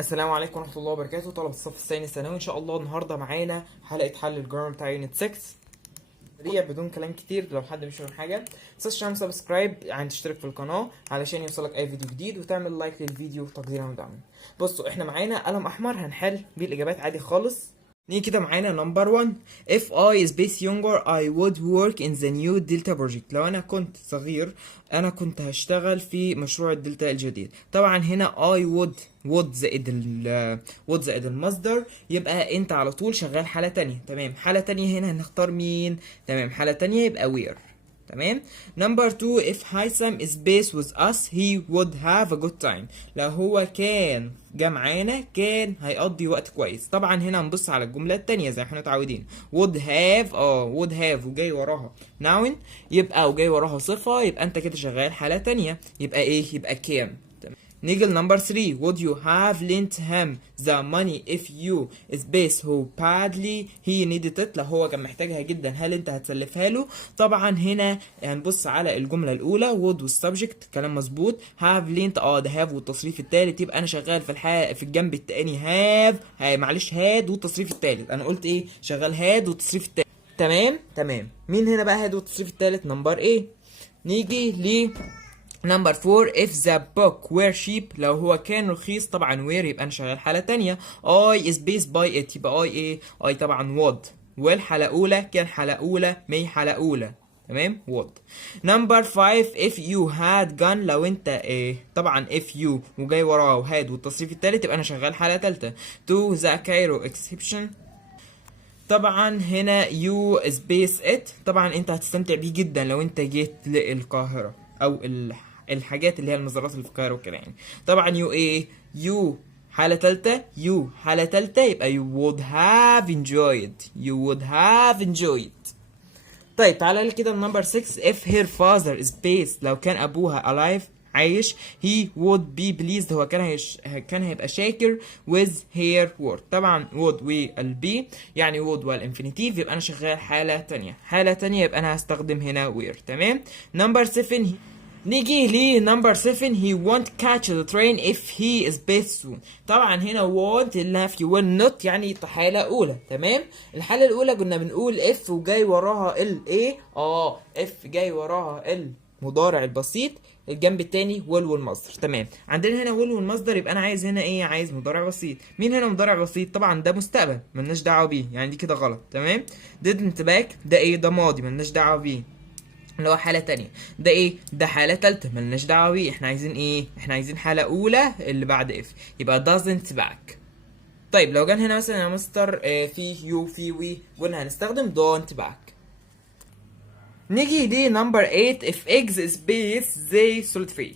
السلام عليكم ورحمة الله وبركاته، طلبة الصف الثاني ثانوي. إن شاء الله النهاردة معانا حلقة حل الجرامر بتاع يونت 6 سريع بدون كلام كتير. لو حد مش فاهم حاجة متنساش تعمل سبسكرايب، يعني تشترك في القناة علشان يوصلك أي فيديو جديد، وتعمل لايك للفيديو تقديرا ودعما. بصوا، احنا معانا قلم أحمر هنحل بيه الإجابات عادي خالص. نيجي كده معانا نمبر 1. If I is base younger I would work in the new Delta project. لو أنا كنت صغير أنا كنت هشتغل في مشروع الدلتا الجديد. طبعا هنا I would زائد المصدر، يبقى أنت على طول شغال حالة تانية. تمام، حالة تانية هنا هنختار مين؟ تمام، حالة تانية يبقى where. تمام. نمبر 2. if هيثم is based with us he would have a good time. لو هو كان جه معانا كان هيقضي وقت كويس. طبعا هنا هنبص على الجملة التانية زي ما احنا متعودين. would have وجاي وراها noun، يبقى وجاي وراها صفة، يبقى انت كده شغال حالة تانية. يبقى ايه؟ يبقى كان. نيجي لنمبر 3. would you have lent him the money if you space who badly he needed it. لو هو كان محتاجها جدا هل انت هتسلفها له؟ طبعا هنا هنبص على الجمله الاولى would والسبجكت كلام مظبوط. have lent ده have والتصريف الثالث، يبقى انا شغال في الجنب الثاني have معلش had والتصريف الثالث. انا قلت ايه؟ شغال had والتصريف الثالث. تمام. مين هنا بقى had والتصريف الثالث؟ نمبر ايه. نيجي ل نمبر 4. if the book were cheap. لو هو كان رخيص طبعا where يبقى انا شغال حالة تانية. I is based by it، يبقى I ايه؟ I طبعا would. والحالة أولى كان حالة أولى مي حالة أولى. تمام، would. نمبر 5. if you had gone. لو انت ايه؟ طبعا if you وجاي وراه had والتصريف التالت، يبقى انا شغال حالة تالتة. to the Cairo exhibition. طبعا هنا you space it، طبعا انت هتستمتع بيه جدا لو انت جيت للقاهرة او الحاجات اللي هي المزارات اللي في القاهرة وكده يعني. طبعا يو ايه؟ يو حالة تالتة، يبقى you would have enjoyed. طيب تعالى لي كده النمبر 6. if her father is based. لو كان ابوها alive عايش he would be pleased. هو كان هيبقى شاكر with her work. طبعا would والبي يعني would والانفينيتيف، يبقى انا شغال حالة تانية يبقى انا هستخدم هنا where. تمام. نمبر 7. نيجي لي نمبر 7. he won't catch the train if he is based soon. طبعا هنا won't النفي will not يعني حالة أولى. تمام. الحالة الأولى كنا بنقول if وجاي وراها ال ايه؟ if جاي وراها المضارع البسيط، الجنب التاني will والمصدر. تمام، عندنا هنا will والمصدر، يبقى أنا عايز هنا ايه؟ عايز مضارع بسيط. مين هنا مضارع بسيط؟ طبعا ده مستقبل ملناش دعوة بيه، يعني دي كده غلط. تمام. didn't back ده ايه؟ ده ماضي ملناش دعوة بيه، اللي هو حالة تانية. ده ايه؟ ده حالة تالتة ملناش دعوة بيه. احنا عايزين ايه؟ احنا عايزين حالة أولى اللي بعد اف، يبقى doesn't back. طيب لو جان هنا مثلا يا مستر في يو في وي، قلنا هنستخدم don't back. نيجي دي نمبر 8. if eggs is based they solid free.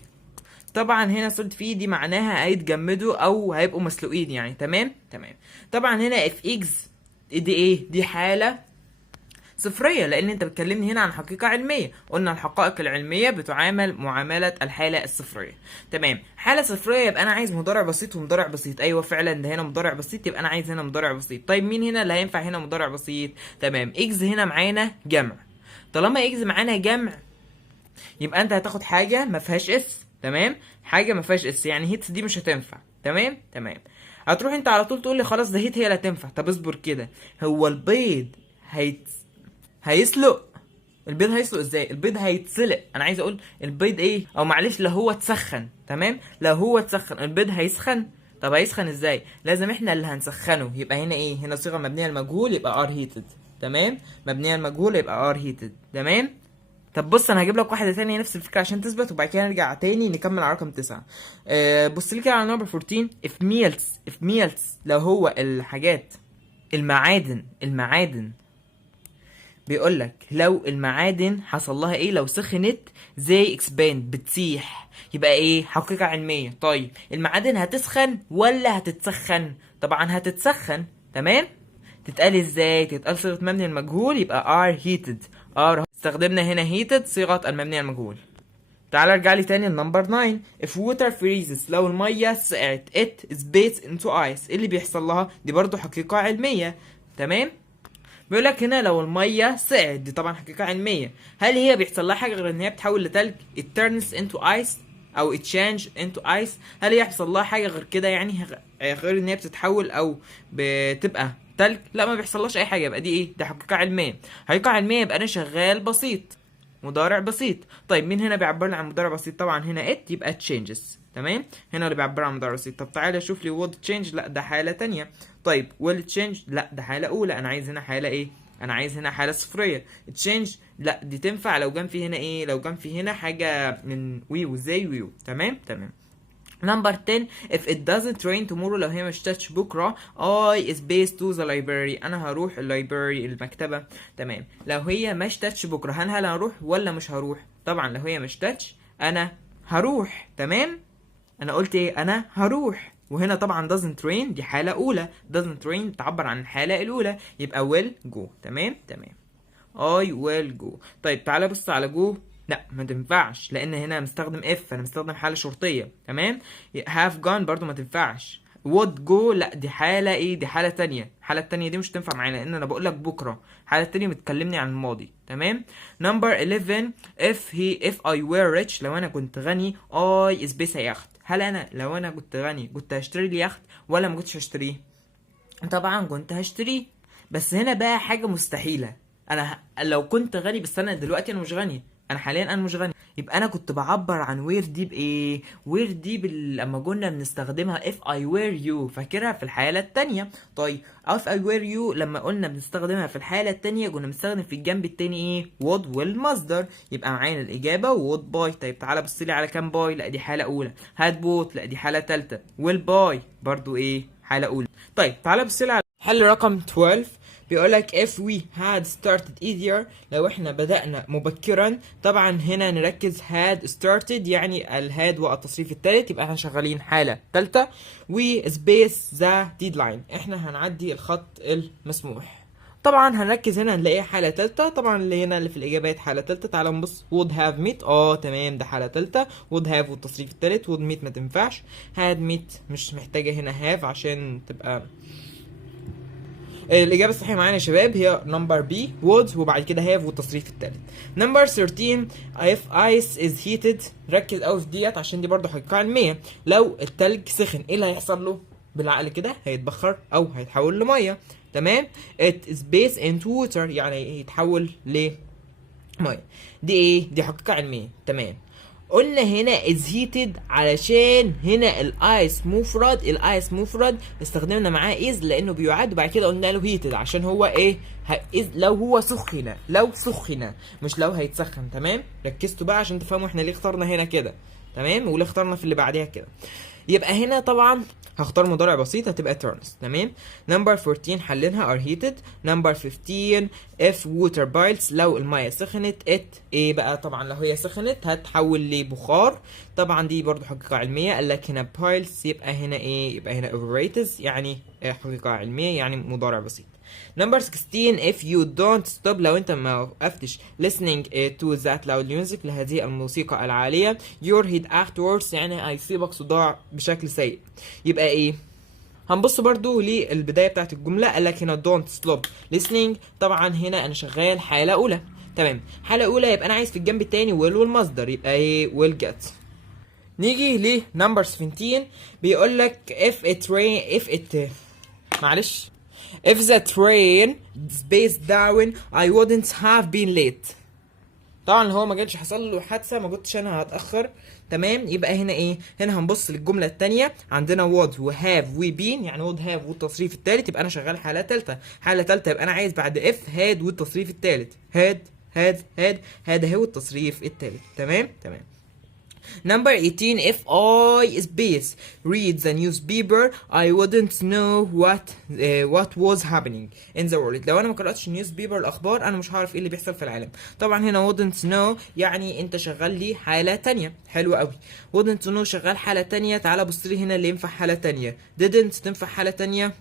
طبعا هنا solid free دي معناها هيتجمدوا او هيبقوا مسلوقين يعني. تمام. طبعا هنا if eggs دي ايه؟ دي حالة صفرية، لان انت بتكلمني هنا عن حقيقة علمية. قلنا الحقائق العلمية بتعامل معاملة الحالة الصفرية. تمام، حالة صفرية يبقى انا عايز مضارع بسيط ومضارع بسيط. ايوه فعلا ده هنا مضارع بسيط، يبقى انا عايز هنا مضارع بسيط. طيب مين هنا اللي هينفع هنا مضارع بسيط؟ تمام، اكز هنا معانا جمع. طالما اكز معانا جمع يبقى انت هتاخد حاجة ما فيهاش اس. تمام، حاجة ما فيهاش اس يعني هيتس دي مش هتنفع. تمام. هتروح انت على طول تقول لي خلاص ده هيت هي اللي هتنفع. طب اصبر كده، هو البيض هيسلق. البيض هيسلق ازاي؟ البيض هيتسلق. انا عايز اقول البيض ايه؟ او معلش لو هو اتسخن. تمام، لو هو اتسخن البيض هيسخن. طب هيسخن ازاي؟ لازم احنا اللي هنسخنه. يبقى هنا ايه؟ هنا صيغه مبنيه للمجهول يبقى ار هيتد. تمام، مبنيه للمجهول يبقى ار هيتد. تمام. طب بص انا هجيب لك واحده ثانيه نفس الفكره عشان تثبت، وبعد كده نرجع تاني نكمل على رقم 9. بص لي كده على نمبر 14. if meals لو هو الحاجات المعادن بيقول لك لو المعادن حصل لها ايه؟ لو سخنت زي اكسباند بتسيح، يبقى ايه؟ حقيقة علمية. طيب المعادن هتسخن ولا هتتسخن؟ طبعا هتتسخن. تمام، تتقال ازاي؟ تتقال صيغة مبني المجهول يبقى are heated. استخدمنا هنا heated صيغة المبني المجهول. تعال ارجع لي تاني لنمبر 9. if water freezes لو المية سقعت it is baked into ice. ايه اللي بيحصل لها؟ دي برضو حقيقة علمية. تمام، بيقول لك هنا لو الميه سقعت، دي طبعا حقيقه علميه. هل هي بيحصل لها حاجه غير ان هي بتتحول لتلج؟ it turns into ice. او change into ice، هل يحصل لها حاجه غير كده يعني، غير ان هي بتتحول او بتبقى تلج؟ لا ما بيحصلهاش اي حاجه. يبقى دي ايه؟ دي حقيقه علميه. حقيقه علميه يبقى انا شغال بسيط، مضارع بسيط. طيب مين هنا بيعبر لي عن مضارع بسيط؟ طبعا هنا it، يبقى changes. تمام، هنا اللي بيعبر عن مضارع بسيط. طب تعالى شوف لي would change، لا ده حاله تانية. طيب will change، لا ده حاله اولى. انا عايز هنا حاله ايه؟ انا عايز هنا حاله صفريه. change لا دي تنفع لو كان في هنا ايه؟ لو كان في هنا حاجه من وي وزي ويو. تمام تمام. نمبر 10 if it doesn't rain tomorrow، لو هي مش تاتش بكره I is based to the library، انا هروح اللايبراري المكتبه. تمام، لو هي مش تاتش بكره هل هروح ولا مش هروح؟ طبعا لو هي مش تاتش انا هروح. تمام، انا قلت ايه؟ انا هروح. وهنا طبعا doesn't rain دي حاله اولى، doesn't rain تعبر عن الحاله الاولى، يبقى will go. تمام تمام، I will go. طيب تعالى بص على جو، لا ما تنفعش لان هنا مستخدم اف، انا مستخدم حاله شرطيه. تمام، have gone برضو ما تنفعش. would go لا دي حاله ايه؟ دي حاله تانية. الحاله التانية دي مش تنفع معانا لان انا بقول لك بكره. الحاله التانية بتكلمني عن الماضي. تمام. نمبر 11 if I were rich، لو انا كنت غني I is بس يخت، هل انا لو انا كنت غني كنت هشتري لي يخت ولا ما كنتش هشتريه؟ طبعا كنت هشتريه. بس هنا بقى حاجه مستحيله، انا لو كنت غني، بس انا دلوقتي انا مش غني، انا حاليا انا مش غني، يبقى انا كنت بعبر عن وير دي بايه؟ وير دي لما كنا بنستخدمها if I were you، فاكرها في الحاله التانية. طيب if I were you لما قلنا بنستخدمها في الحاله التانية كنا بنستخدم في الجنب التاني ايه؟ would والمصدر، يبقى معانا الاجابه would buy. طيب تعالى بص لي على كام باي، لا دي حاله اولى. had bought لا دي حاله ثالثه. will buy برضو ايه؟ حاله اولى. طيب تعالى بص لي على حل رقم 12، بيقولك if we had started easier، لو احنا بدأنا مبكرا. طبعا هنا نركز had started يعني الهاد والتصريف الثالث، يبقى احنا شغالين حالة ثالثة. و space the deadline، احنا هنعدي الخط المسموح. طبعا هنركز هنا هنلاقيها حالة تالتة، طبعا اللي هنا اللي في الإجابات حالة تالتة. تعالى نبص would have met، تمام ده حالة تالتة. would have والتصريف التالت. would meet ما تنفعش. had met مش محتاجة هنا have عشان تبقى الإجابة الصحيحة معانا يا شباب هي نمبر بي would وبعد كده have والتصريف التالت. نمبر 13 if ice is heated، ركز أوي في ديت عشان دي برضه حقيقة علمية. لو التلج سخن ايه اللي هيحصل له؟ بالعقل كده هيتبخر أو هيتحول لمية. تمام، it is based into water يعني يتحول لمية. دي ايه؟ دي حقيقة علمية. تمام، قلنا هنا is heated علشان هنا الايس مفرد، الايس مفرد استخدمنا معاه is لانه بيعاد، وبعد كده قلنا له heated عشان هو ايه؟ لو هو سخن، لو سخن مش لو هيتسخن. تمام، ركزتوا بقى عشان تفهموا احنا ليه اخترنا هنا كده. تمام، وليه اخترنا في اللي بعديها كده. يبقى هنا طبعا هختار مضارع بسيط هتبقى turns. تمام. نمبر 14 حلينها are heated. نمبر 15 if water boils، لو المية سخنت it ايه بقى؟ طبعا لو هي سخنت هتحول لبخار. طبعا دي برضو حقيقة علمية، قال لك هنا boils يبقى هنا ايه؟ يبقى هنا evaporates يعني حقيقة علمية يعني مضارع بسيط. نمبر 16 if you don't stop، لو انت ما وقفتش listening to that loud music، لهذه الموسيقى العالية your head afterwards يعني هيصيبك صداع بشكل سيء. يبقى ايه؟ هنبص برضو للبداية بتاعت الجملة، قال لك هنا don't stop listening. طبعا هنا انا شغال حالة اولى. تمام، حالة اولى يبقى انا عايز في الجنب التاني will والمصدر، يبقى ايه؟ will get. نيجي لنمبر 17 بيقول لك if the train spaced down I wouldn't have been late. طبعا هو ما جالش حصل له حادثه ما كنتش انا هتاخر. تمام، يبقى هنا ايه؟ هنا هنبص للجمله الثانيه، عندنا would وهاف وبين يعني would have والتصريف الثالث، يبقى انا شغال حاله ثالثه. حاله ثالثه يبقى انا عايز بعد if had والتصريف الثالث. had اهي والتصريف الثالث. تمام تمام. Number 18 if I space read the newspaper I wouldn't know what was happening in the world. لو انا ما قرأتش newspaper الاخبار انا مش هعرف ايه اللي بيحصل في العالم. طبعا هنا wouldn't know يعني انت شغال لي حالة تانية. حلو قوي. wouldn't know شغال حالة تانية. تعالى بص لي هنا اللي ينفع حالة تانية. didn't تنفع حالة تانية.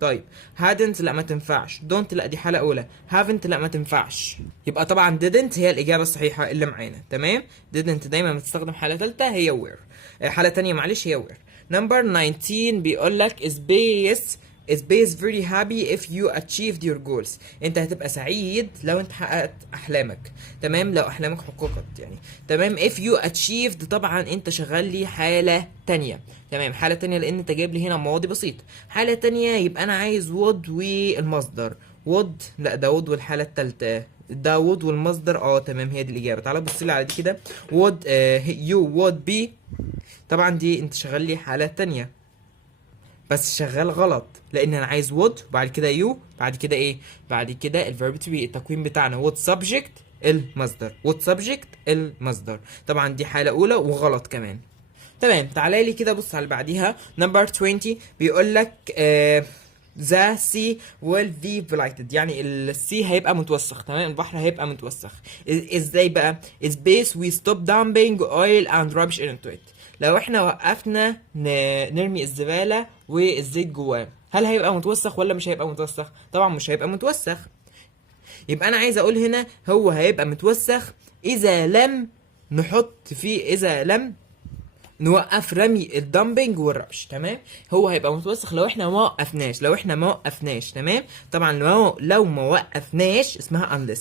طيب hadn't لا ما تنفعش. don't لا دي حالة أولى. haven't لا ما تنفعش. يبقى طبعا didn't هي الإجابة الصحيحة اللي معانا. تمام. didn't دايما بتستخدم حالة ثالثة هي where. حالة تانية معلش هي where. number 19 بيقول لك space is very happy if you achieved your goals. انت هتبقى سعيد لو انت حققت احلامك، تمام، لو احلامك حققت يعني، تمام. if you achieved طبعا انت شغال لي حالة تانية، تمام، حالة تانية لان انت جايب لي هنا ماضي بسيط. حالة تانية يبقى انا عايز would والمصدر. would، لا ده would والحالة التالتة ده would والمصدر، تمام، هي دي الاجابة. تعالى بص لي على دي كده. would you would be، طبعا دي انت شغال لي حالة تانية بس شغال غلط لان انا عايز would وبعد كده you بعد كده ايه، بعد كده الفيرب to be. التكوين بتاعنا would subject المصدر، would subject المصدر، طبعا دي حالة اولى وغلط كمان. تمام، تعالى لي كده بص على اللي بعديها. نمبر 20 بيقول لك the sea will be blighted، يعني السي هيبقى متوسخ، تمام، البحر هيبقى متوسخ. ازاي بقى؟ is base we stop dumping oil and rubbish into it. لو احنا وقفنا نرمي الزبالة والزيت جواه، هل هيبقى متوسخ ولا مش هيبقى متوسخ؟ طبعا مش هيبقى متوسخ. يبقى انا عايز اقول هنا هو هيبقى متوسخ اذا لم نحط فيه، اذا لم نوقف رمي الدمبنج والربش، تمام. هو هيبقى متوسخ لو احنا ما وقفناش، لو احنا ما وقفناش، تمام. طبعا لو ما وقفناش اسمها unless.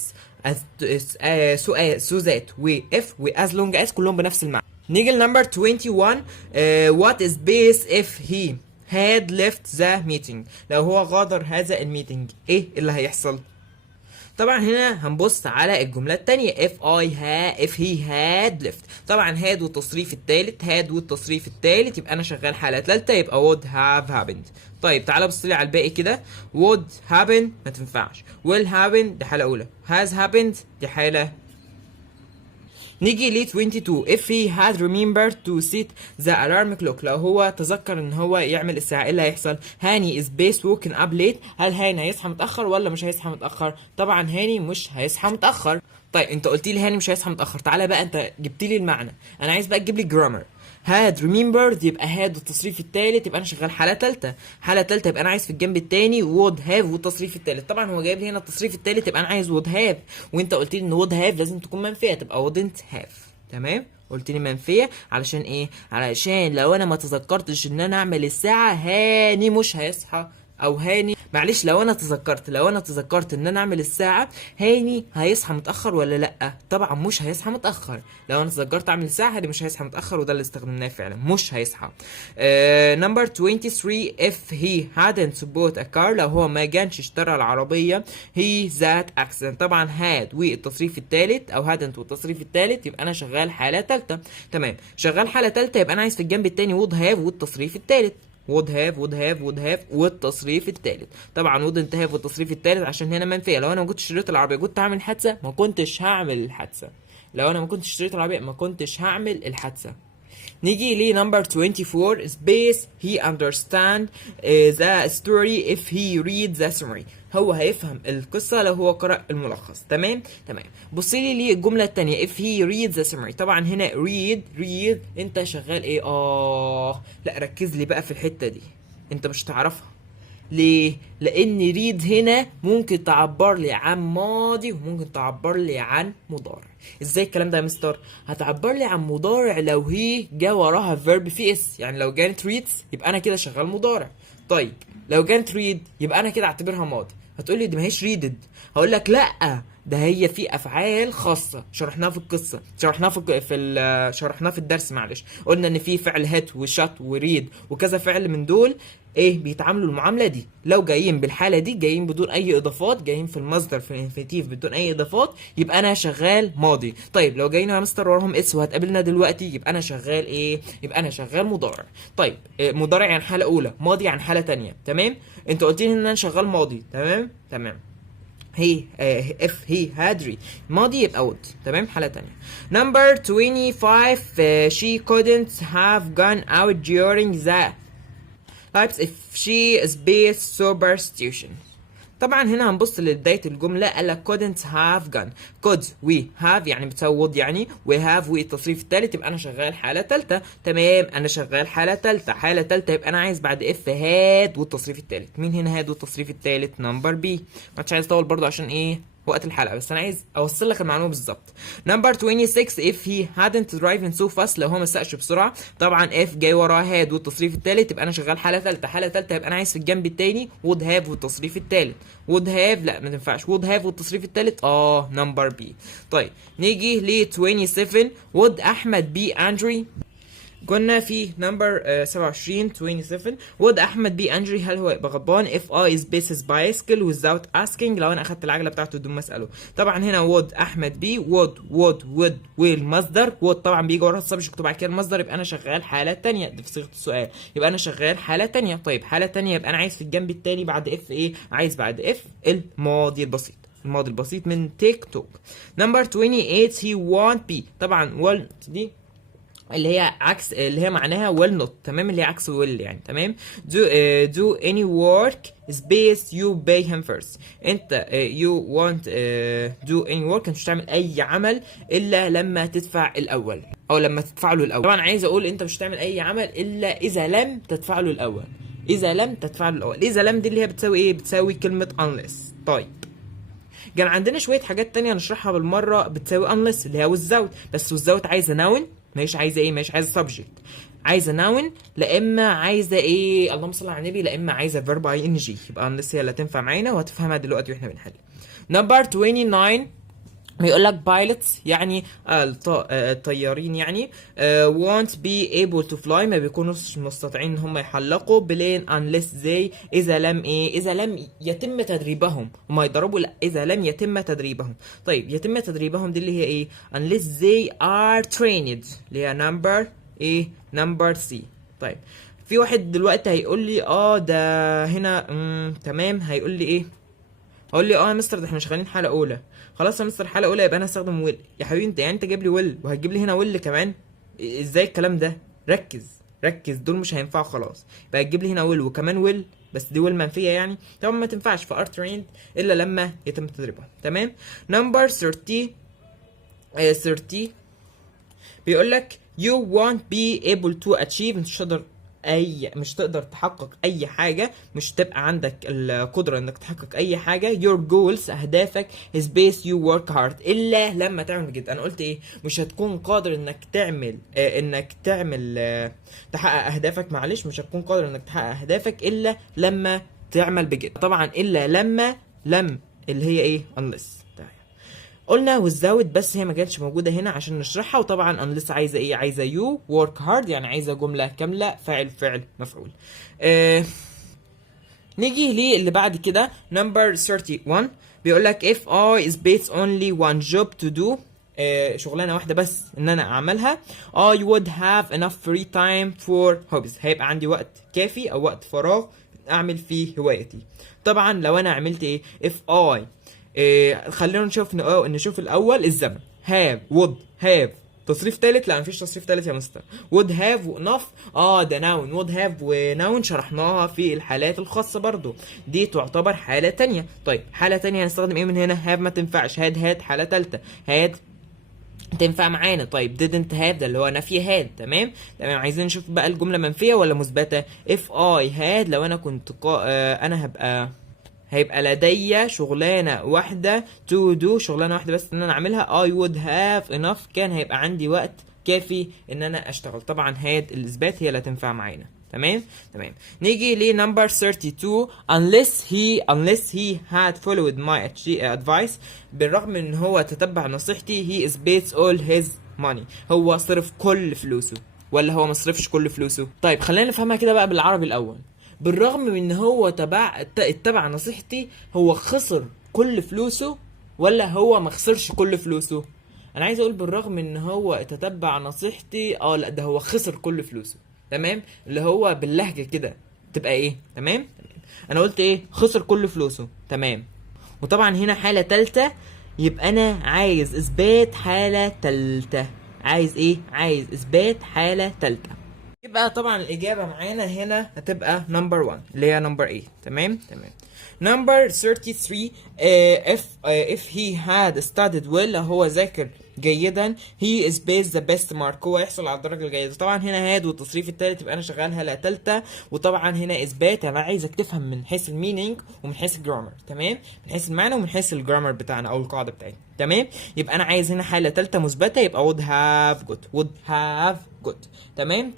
سو ذات واف واز لونج از كلهم بنفس المعنى. نيجي لنمبر 21. what is base if he had left the meeting. لو هو غادر هذا الميتنج ايه اللي هيحصل؟ طبعا هنا هنبص على الجملة التانية if he had left. طبعا had والتصريف التالت، had والتصريف التالت يبقى انا شغال حالة تالتة يبقى would have happened. طيب تعالى بص لي على الباقي كده. would happen ما تنفعش، will happen دي حالة أولى، has happened دي حالة. نيجي ل 22. if he had remembered to set the alarm clock. لو هو تذكر ان هو يعمل الساعة ايه اللي هيحصل؟ هاني is base woken up late. هل هاني هيصحى متأخر ولا مش هيصحى متأخر؟ طبعا هاني مش هيصحى متأخر. طيب انت قلت لي هاني مش هيصحى متأخر، تعالى بقى انت جبت لي المعنى، انا عايز بقى تجيب لي جرامر. had remembered يبقى had والتصريف التالت يبقى انا شغال حالة تالتة، حالة تالتة يبقى انا عايز في الجنب التاني would have والتصريف التالت. طبعا هو جايب لي هنا التصريف التالت يبقى انا عايز would have، وانت قلت لي ان would have لازم تكون منفية تبقى wouldn't have، تمام. قلت لي منفيه علشان ايه؟ علشان لو انا ما تذكرتش ان انا اعمل الساعه هاني مش هيصحى، او هاني معلش لو انا تذكرت ان انا اعمل الساعه هاني هيصحى متاخر ولا لا؟ طبعا مش هيصحى متاخر. لو انا تذكرت اعمل الساعه هاني مش هيصحى متاخر، وده اللي استخدمناه فعلا، مش هيصحى. نمبر 23. if he hadn't bought a car. لو هو ما كانش اشترى العربيه he that accident. طبعا had والتصريف الثالث او hadn't والتصريف الثالث يبقى انا شغال حاله ثالثه، تمام، شغال حاله ثالثه يبقى انا عايز في الجنب الثاني would have والتصريف الثالث، would have والتصريف الثالث. طبعا wouldn't have والتصريف الثالث عشان هنا منفيه. لو انا ما كنتش اشتريت العربيه كنت هعمل حادثه؟ ما كنتش هعمل الحادثه. لو انا ما كنتش اشتريت العربيه ما كنتش هعمل الحادثه. نيجي لي نمبر 24. space he understand the story if he read the summary. هو هيفهم القصة لو هو قرأ الملخص، تمام. بص لي الجملة التانية if he reads the summary. طبعا هنا read انت شغال ايه؟ لا ركز لي بقى في الحتة دي، انت مش تعرفها ليه؟ لان ريد هنا ممكن تعبر لي عن ماضي وممكن تعبر لي عن مضارع. ازاي الكلام ده يا مستر؟ هتعبر لي عن مضارع لو هي جا وراها فيرب في اس، يعني لو كانت ريدز يبقى انا كده شغال مضارع. طيب لو كانت ريد يبقى انا كده اعتبرها ماضي. هتقول لي دي ما هيش ريدد، هقول لك لا ده هي في افعال خاصه شرحناها في القصه، شرحناها في الدرس، معلش قلنا ان في فعل هات وشات وريد وكذا فعل من دول ايه بيتعاملوا المعامله دي. لو جايين بالحاله دي جايين بدون اي اضافات، جايين في المصدر في الانفينيتيف بدون اي اضافات يبقى انا شغال ماضي. طيب لو جايين يا مستر وراهم اس وهتقابلنا دلوقتي يبقى انا شغال ايه؟ يبقى انا شغال مضارع. طيب مضارع يعني حاله اولى، ماضي يعني حاله ثانيه، تمام. انت قلت لي ان انا شغال ماضي، تمام. he if he had read ماضي يبقى would، تمام، حالة تانية. number 25. she couldn't have gone out during the types if she is based superstition. طبعا هنا هنبص لبداية الجملة، قال لك couldn't have gone. could و have يعني بتساوي would يعني، و have والتصريف التالت يبقى أنا شغال حالة تالتة، تمام. أنا شغال حالة تالتة يبقى أنا عايز بعد if had والتصريف التالت. مين هنا had والتصريف التالت؟ نمبر بي. مش عايز أطول برضو عشان إيه وقت الحلقه، بس انا عايز اوصل لك المعلومه بالظبط. نمبر 26 if he hadn't driven so fast، لو هو ما سقش بسرعه. طبعا if جاي وراه had والتصريف الثالث يبقى انا شغال حاله ثالثه. حاله ثالثه يبقى انا عايز في الجنب الثاني would have والتصريف الثالث. would have لا ما تنفعش. would have والتصريف الثالث نمبر بي. طيب نيجي ل 27 would احمد be angry. كنا في نمبر 27 would احمد be angry، هل هو يبقى غضبان if I is bases bicycle without asking، لو انا اخدت العجله بتاعته بدون ما اساله. طبعا هنا would احمد be would والمصدر would طبعا بيجي ورا السبجكت وبعد كده المصدر، يبقى انا شغال حاله تانية. دي في صيغه السؤال، يبقى انا شغال حاله تانية. طيب حاله تانية يبقى انا عايز في الجنب التاني بعد اف ايه؟ عايز بعد اف الماضي البسيط. الماضي البسيط من تيك توك. نمبر 28 he won't be. طبعا won't دي اللي هي عكس، اللي هي معناها will not، تمام، اللي هي عكس will يعني، تمام. do any work space you pay him first. انت you won't do any work، انت مش هتعمل اي عمل الا لما تدفع الاول او لما تدفع له الاول. طبعا عايز اقول انت مش هتعمل اي عمل الا اذا لم تدفع له الاول. اذا لم تدفع له الاول. اذا لم دي اللي هي بتساوي ايه؟ بتساوي كلمة unless. طيب كان عندنا شوية حاجات تانية نشرحها بالمرة بتساوي unless اللي هي without، بس without عايزة noun، مش عايزه ايه؟ مش عايزه subject، عايزه noun، لا اما عايزه ايه؟ اللهم صل على النبي، لا اما عايزه verb ing. يبقى unless هي اللي هتنفع معانا وهتفهمها دلوقتي واحنا بنحل. نمبر 29 بيقول لك pilots يعني الطيارين يعني won't be able to fly، ما بيكونوش مستطيعين ان هم يحلقوا بلين unless they، اذا لم ايه؟ اذا لم يتم تدريبهم. هم يضربوا لا، اذا لم يتم تدريبهم. طيب يتم تدريبهم دي اللي هي ايه؟ unless they are trained، اللي هي نمبر ايه؟ نمبر سي. طيب في واحد دلوقتي هيقول لي ده هنا تمام، هيقول لي ايه؟ هقول لي يا مستر ده احنا شغالين حاله اولى. خلاص يا مستر حاله اولى يبقى انا هستخدم ويل. يا حبيبي انت يعني انت جايب لي ويل وهتجيب لي هنا ويل كمان؟ ازاي الكلام ده؟ ركز دول مش هينفعوا خلاص. يبقى هتجيب لي هنا ويل وكمان ويل، بس دي ويل منفيه يعني. طبعا ما تنفعش في ار تريند الا لما يتم تدريبها. تمام. نمبر 30 بيقول لك you won't be able to achieve، مش تقدر تحقق اي حاجه، مش تبقى عندك القدره انك تحقق اي حاجه your goals اهدافك space you work hard، الا لما تعمل بجد. انا قلت ايه؟ مش هتكون قادر انك تعمل تحقق اهدافك، معلش، مش هتكون قادر انك تحقق اهدافك الا لما تعمل بجد. طبعا الا لم اللي هي ايه؟ unless. قلنا without بس هي ما كانتش موجوده هنا عشان نشرحها. وطبعا unless عايزه ايه؟ عايزه you work hard، يعني عايزه جمله كامله فعل مفعول. نيجي للي بعد كده نمبر 31 بيقول لك if I is based only one job to do، شغلانه واحده بس ان انا اعملها، I would have enough free time for hobbies، هيبقى عندي وقت كافي او وقت فراغ اعمل فيه هوايتي. طبعا لو انا عملت ايه؟ if I خلينا نشوف الاول الزمن. have would have تصريف ثالث؟ لا مفيش تصريف ثالث يا مستر. would have enough ده noun. would have وناون شرحناها في الحالات الخاصه برضو، دي تعتبر حاله تانية. طيب حاله تانية هنستخدم ايه من هنا؟ have ما تنفعش. had حاله ثالثه. had تنفع معانا. طيب didn't have ده اللي هو نفي had. تمام. عايزين نشوف بقى الجمله منفيه ولا مثبته. if I had لو انا كنت انا هيبقى لدي شغلانة واحدة to do، شغلانة واحدة بس ان انا اعملها. I would have enough كان هيبقى عندي وقت كافي ان انا اشتغل. طبعا had الاثبات هي اللي تنفع معانا. تمام. نيجي لنمبر 32 unless he had followed my advice، بالرغم ان هو تتبع نصيحتي he is based all his money، هو صرف كل فلوسه ولا هو مصرفش كل فلوسه؟ طيب خلينا نفهمها كده بقى بالعربي الاول. بالرغم من ان هو اتبع نصيحتي، هو خسر كل فلوسه ولا هو ما خسرش كل فلوسه؟ انا عايز اقول بالرغم ان هو تتبع نصيحتي لا ده هو خسر كل فلوسه. تمام. اللي هو باللهجه كده تبقى ايه؟ تمام. انا قلت ايه؟ خسر كل فلوسه. تمام. وطبعا هنا حاله ثالثه، يبقى انا عايز اثبات حاله ثالثه. عايز ايه؟ عايز اثبات حاله ثالثه. يبقى طبعا الإجابة معانا هنا هتبقى number 1 اللي هي number 8. تمام. number 33 if he had studied well هو ذاكر جيدا he is based the best mark هو يحصل على الدرجة الجيدة. طبعا هنا had والتصريف التالت يبقى أنا شغالها لا تالتة. وطبعا هنا إثبات أنا عايزك تفهم من حيث المينينج ومن حيث الجرامر. تمام. من حيث المعنى ومن حيث الجرامر بتاعنا أو القاعدة بتاعتنا. تمام. يبقى أنا عايز هنا حالة تالتة مثبتة يبقى would have got. تمام.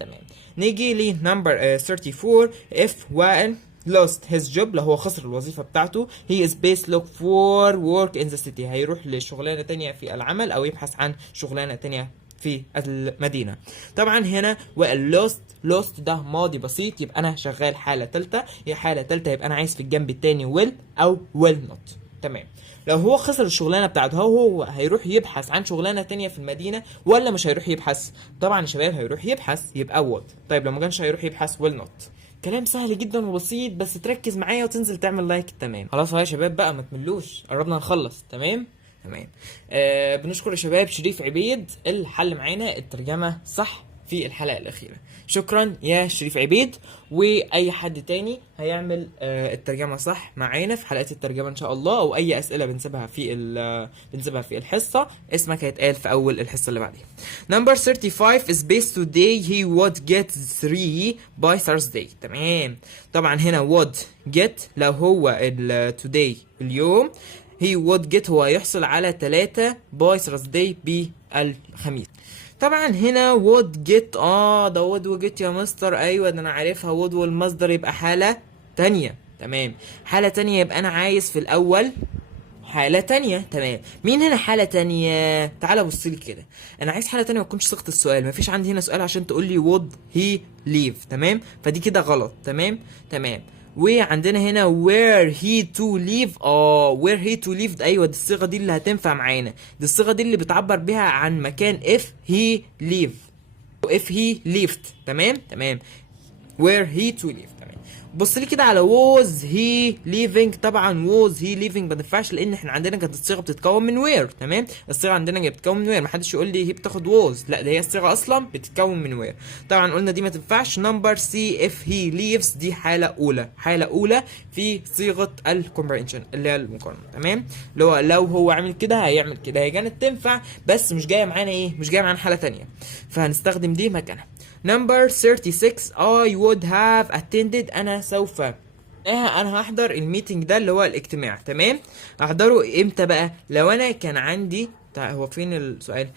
نيجي ل number 34 if وائل lost his job لو هو خسر الوظيفة بتاعته he is based look for work in the city هيروح لشغلانة تانية في العمل أو يبحث عن شغلانة تانية في المدينة. طبعا هنا وائل lost ده ماضي بسيط يبقى أنا شغال حالة تالتة. هي حالة تالتة يبقى أنا عايز في الجنب التاني will أو will not. تمام. لو هو خسر الشغلانه بتاعته هو هيروح يبحث عن شغلانه تانية في المدينه ولا مش هيروح يبحث؟ طبعا يا شباب هيروح يبحث يبقى would. طيب لو ما كانش هيروح يبحث will not. كلام سهل جدا وبسيط بس تركز معايا وتنزل تعمل لايك. تمام. خلاص يا شباب بقى ما تملوش قربنا نخلص. تمام. بنشكر يا شباب شريف عبيد اللي حل معانا الترجمه صح في الحلقه الاخيره. شكرا يا شريف عبيد. واي حد تاني هيعمل الترجمه صح معانا في حلقات الترجمه ان شاء الله او اي اسئله بنسيبها في الحصه اسمك هيتقال في اول الحصه اللي بعديها. number 35 is based today he would get 3 by Thursday. تمام. طبعا هنا would get لو هو today اليوم he would get هو يحصل على 3 by Thursday بالخميس. طبعا هنا would get ده would وجيت يا مستر. ايوه ده انا عارفها would والمصدر يبقى حالة تانية. تمام. حالة تانية يبقى انا عايز في الاول حالة تانية. تمام. مين هنا حالة تانية؟ تعالى بصلي كده. انا عايز حالة تانية ما تكونش صيغة السؤال. مفيش عندي هنا سؤال عشان تقول لي would he leave. تمام. فدي كده غلط. تمام. وعندنا هنا where he to leave. where he to leave ايوه دي الصيغه دي اللي هتنفع معانا. دي الصيغه دي اللي بتعبر بيها عن مكان if he leave if he left. تمام. where he to leave. تمام. بص لي كده على was he leaving. طبعا was he leaving ما تنفعش لان احنا عندنا كانت الصيغه بتتكون من where. تمام. الصيغه عندنا بتتكون من where. ما حدش يقول لي هي بتاخد was. لا ده هي الصيغه اصلا بتتكون من where. طبعا قلنا دي ما تنفعش. number C if he leaves دي حاله اولى في صيغه الكومبرينشن اللي هي المقارنه. تمام. لو هو عامل كده هيعمل كده هي كانت تنفع بس مش جايه معانا حاله تانية فهنستخدم دي مكانها. number 36 I would have attended انا سوف انا هحضر الميتنج ده اللي هو الاجتماع. تمام. احضره امتى بقى؟ لو انا كان عندي هو فين السؤال؟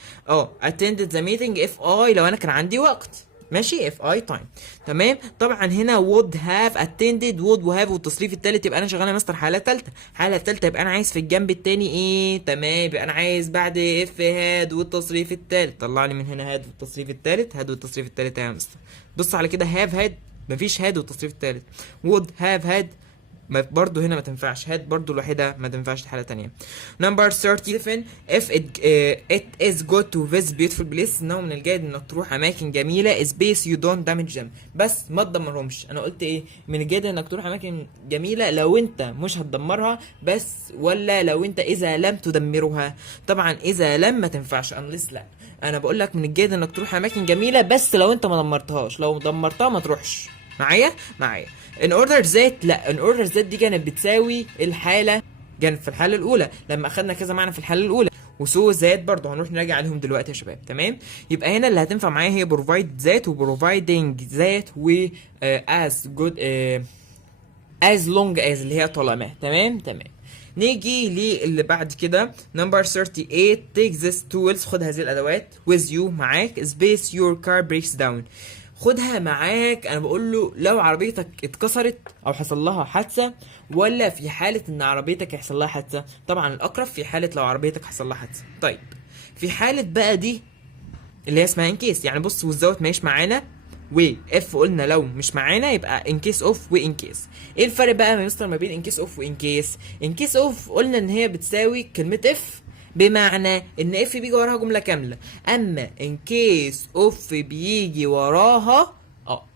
attended the meeting if I لو انا كان عندي وقت. ماشي. if I time. تمام. طبعا هنا would have attended would وهاف والتصريف التالت يبقى انا شغال مستر حاله تالته يبقى انا عايز في الجنب التاني ايه؟ تمام. يبقى انا عايز بعد if had والتصريف التالت. طلع لي من هنا had والتصريف التالت يا مستر. بص على كده have had مفيش had والتصريف التالت. would have had برضو هنا ما تنفعش. هاد برضو الوحيدة ما تنفعش حالة تانية. number 37 if it is good to visit beautiful places انه من الجيد انك تروح اماكن جميلة space you don't damage them بس ما تدمرهمش. انا قلت ايه؟ من الجيد انك تروح اماكن جميلة لو انت مش هتدمرها بس ولا لو انت اذا لم تدمرها. طبعا اذا لم ما تنفعش unless لا. انا بقول لك من الجيد انك تروح اماكن جميلة بس لو انت ما دمرتهاش. لو دمرتها ما تروحش. معايا in order that دي كانت بتساوي الحالة كانت في الحالة الأولى لما أخدنا كذا معنى في الحالة الأولى. وسو ذات برضه هنروح نراجع عليهم دلوقتي يا شباب. تمام. يبقى هنا اللي هتنفع معايا هي provide ذات و providing ذات و as good as long as اللي هي طالما. تمام. نيجي للي بعد كده number 38 take this tools خد هذه الأدوات with you معاك space your car breaks down خدها معاك. انا بقول له لو عربيتك اتكسرت او حصل لها حادثه ولا في حاله ان عربيتك يحصل لها حادثه. طبعا الاقرب في حاله لو عربيتك حصل لها حادثه. طيب في حاله بقى دي اللي هي اسمها ان كيس. يعني بص والزوت ماشي معانا واف قلنا لو مش معانا يبقى ان كيس اوف وان كيس. ايه الفرق بقى ما بين ان كيس اوف وان كيس؟ ان كيس اوف قلنا ان هي بتساوي كلمه اف بمعنى ان اف بيجي وراها جمله كامله. اما ان كيس اوف بيجي وراها